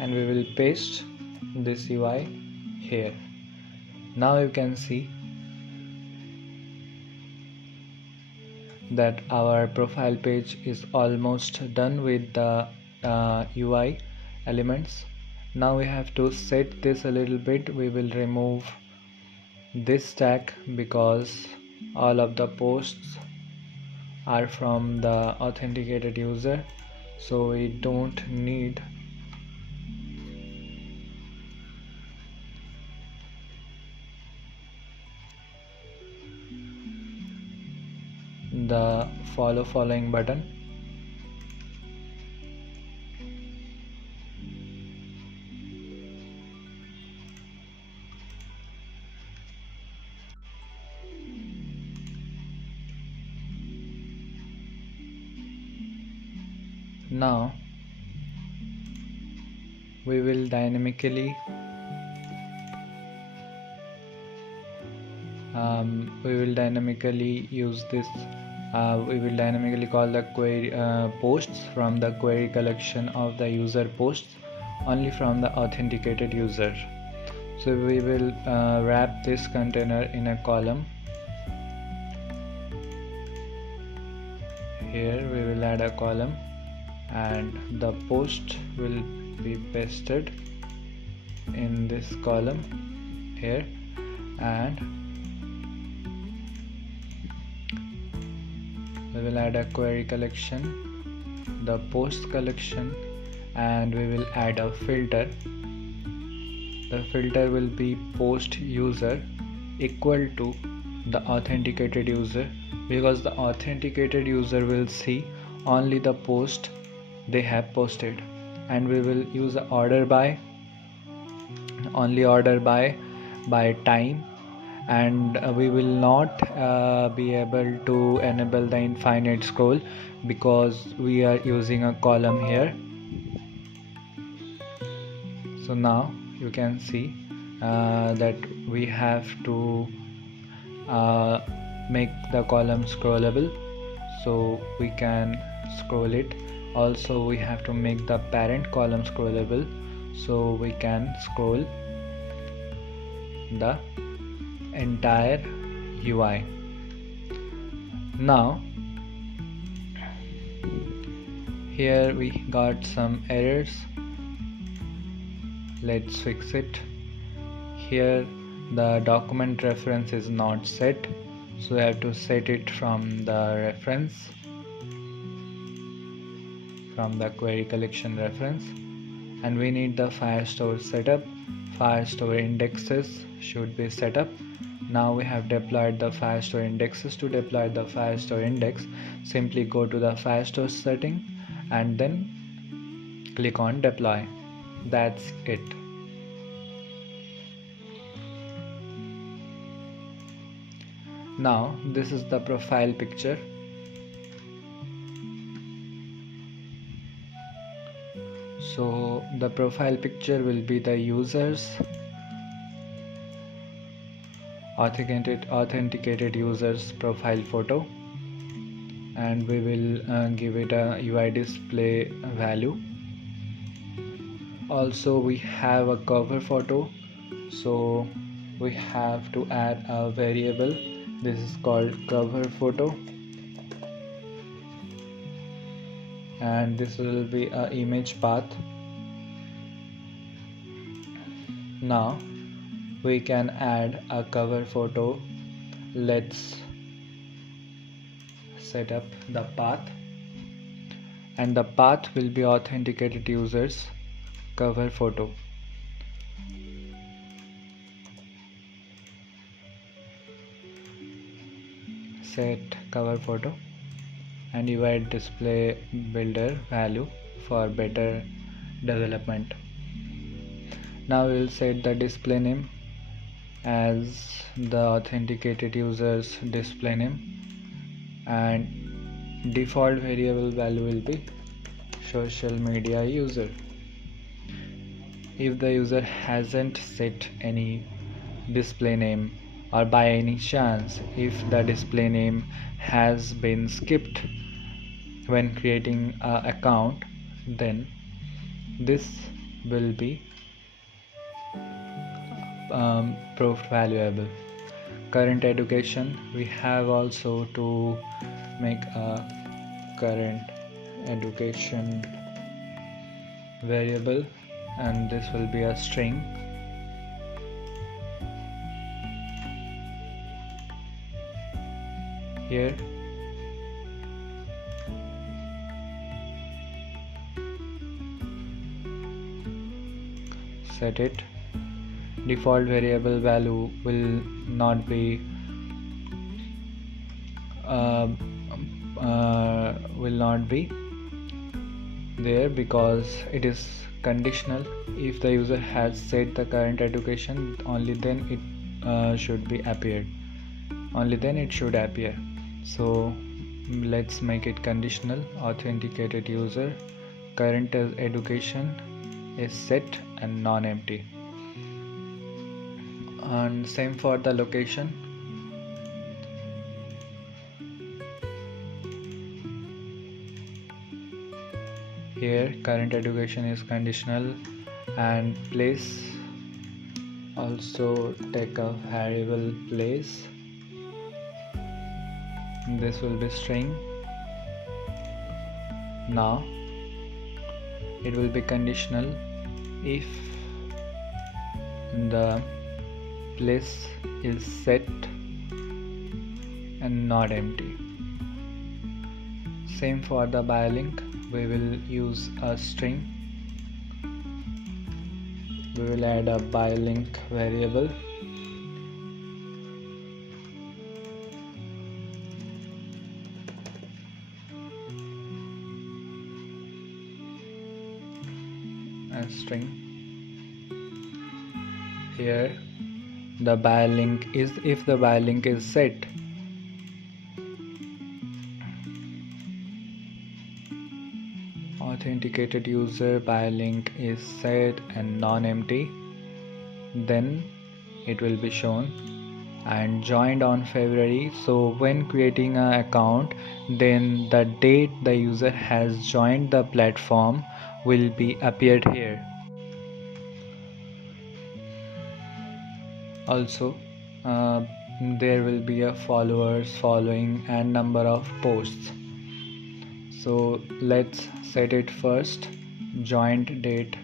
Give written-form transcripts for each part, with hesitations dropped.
and we will paste this UI here. Now you can see that our profile page is almost done with the UI elements. Now we have to set this a little bit. We will remove this tag because all of the posts are from the authenticated user, so we don't need the following button. Now we will dynamically use this. We will dynamically call the query posts from the query collection of the user posts only from the authenticated user. So we will wrap this container in a column. Here we will add a column and the post will be pasted in this column here, and we will add a query collection, the post collection, and we will add a filter. The filter will be post user equal to the authenticated user, because the authenticated user will see only the post they have posted, and we will use order by, only order by time, and we will not be able to enable the infinite scroll because we are using a column here. So now you can see that we have to make the column scrollable so we can scroll it. Also we have to make the parent column scrollable so we can scroll the entire UI. Now here we got some errors. Let's fix it. Here the document reference is not set, so we have to set it from the reference, from the query collection reference, and we need the Firestore setup. Firestore indexes should be set up. Now we have deployed the Firestore indexes. To deploy the Firestore index, simply go to the Firestore setting and then click on deploy. That's it. Now this is the profile picture. So the profile picture will be the user's authenticated user's profile photo, and we will give it a UI display value. Also we have a cover photo, so we have to add a variable. This is called cover photo, and this will be an image path. Now we can add a cover photo. Let's set up the path, and the path will be authenticated users cover photo. Set cover photo and UI display builder value for better development. Now we will set the display name as the authenticated user's display name, and default variable value will be social media user. If the user hasn't set any display name, or by any chance if the display name has been skipped when creating an account, then this will be proved valuable. Current education, we have also to make a current education variable, and this will be a string. Here set it. Default variable value will not be there because it is conditional. If the user has set the current education, only then it should appear. So let's make it conditional. Authenticated user, current education is set and non-empty. And same for the location. Here current education is conditional, and place, also take a variable place. This will be string. Now it will be conditional if the place is set and not empty. Same for the BioLink, we will use a string. We will add a BioLink variable. A string. Here the BioLink is, if the BioLink is set, authenticated user BioLink is set and non-empty, then it will be shown. And joined on February, so when creating an account, then the date the user has joined the platform will be appeared here. Also there will be a followers, following, and number of posts. So let's set it first. Joined date,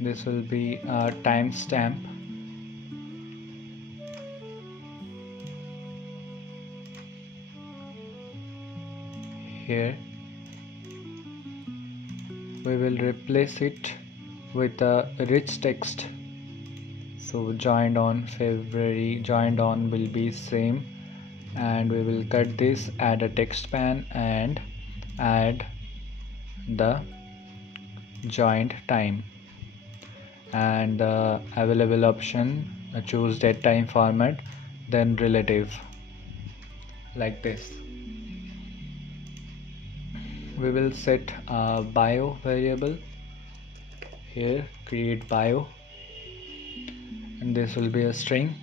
this will be a timestamp. Here we will replace it with a rich text. So joined on February, joined on will be same, and we will cut this, add a text pan, and add the joined time, and the available option, choose date time format, then relative, like this. We will set a bio variable. Here create bio, and this will be a string.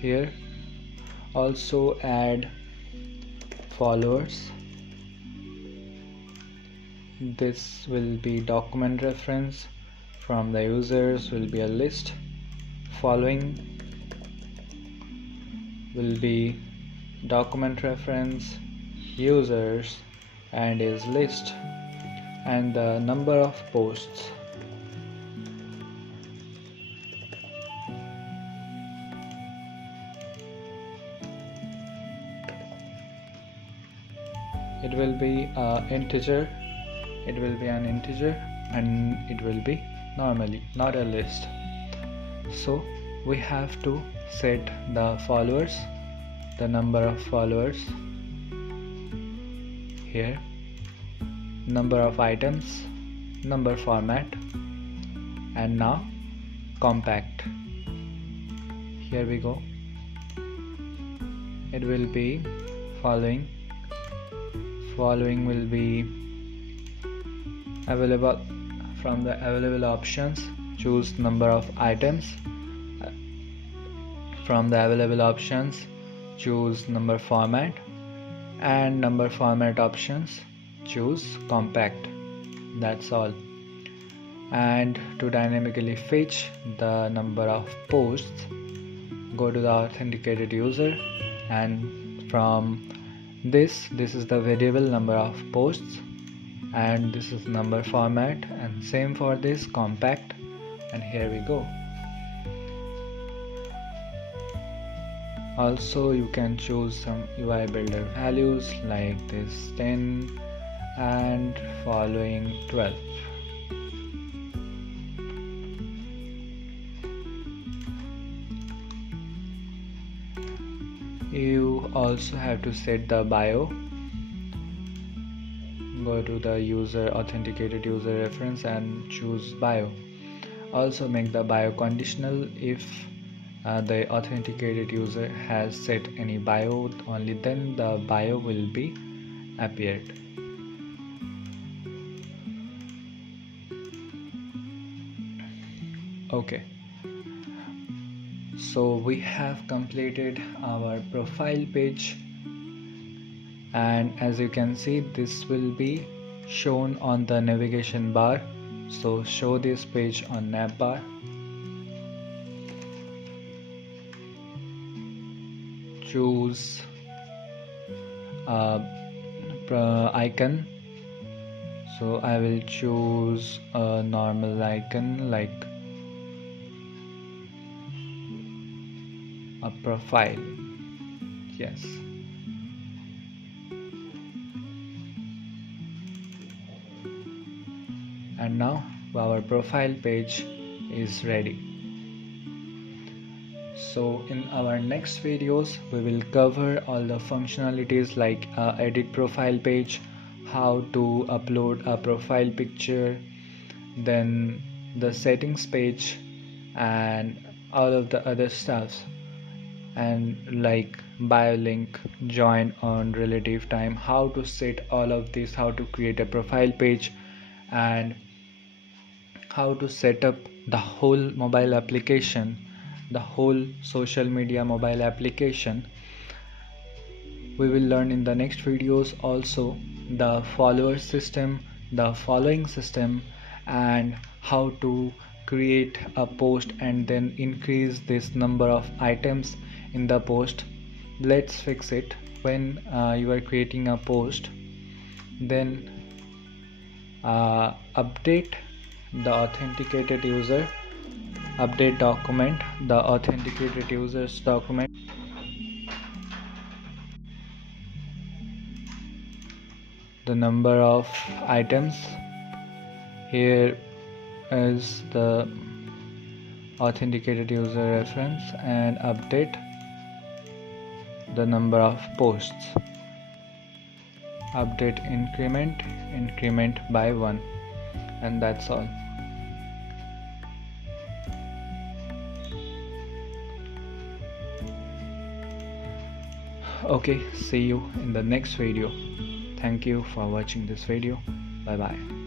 Here also add followers. This will be document reference. From the users will be a list. Following will be document reference, users, and is list, and the number of posts. It will be an integer. It will be an integer, and it will be normally, not a list. So we have to set the followers, the number of followers. Here number of items, number format, and now compact. Here we go. It will be following. Following will be available. From the available options, choose number of items. From the available options, choose number format, and number format options, choose compact. That's all. And to dynamically fetch the number of posts, go to the authenticated user, and from this is the variable number of posts, and this is number format, and same for this compact, and here we go. Also you can choose some UI builder values like this 10 and following 12. You also have to set the bio. Go to the user authenticated user reference and choose bio. Also make the bio conditional. If the authenticated user has set any bio, only then the bio will be appeared. Okay, so we have completed our profile page, and as you can see, this will be shown on the navigation bar. So show this page on navbar. Choose icon. So I will choose a normal icon like a profile. Yes. And now our profile page is ready. So in our next videos we will cover all the functionalities like edit profile page, how to upload a profile picture, then the settings page, and all of the other stuffs, and like bio link, join on relative time, how to set all of this, how to create a profile page, and how to set up the whole mobile application, the whole social media mobile application. We will learn in the next videos also the follower system, the following system, and how to create a post and then increase this number of items in the post. Let's fix it. When you are creating a post, then update the authenticated user, update document, the authenticated user's document, the number of items. Here is the authenticated user reference, and update the number of posts, update increment by 1, and that's all. Okay, see you in the next video. Thank you for watching this video. Bye bye.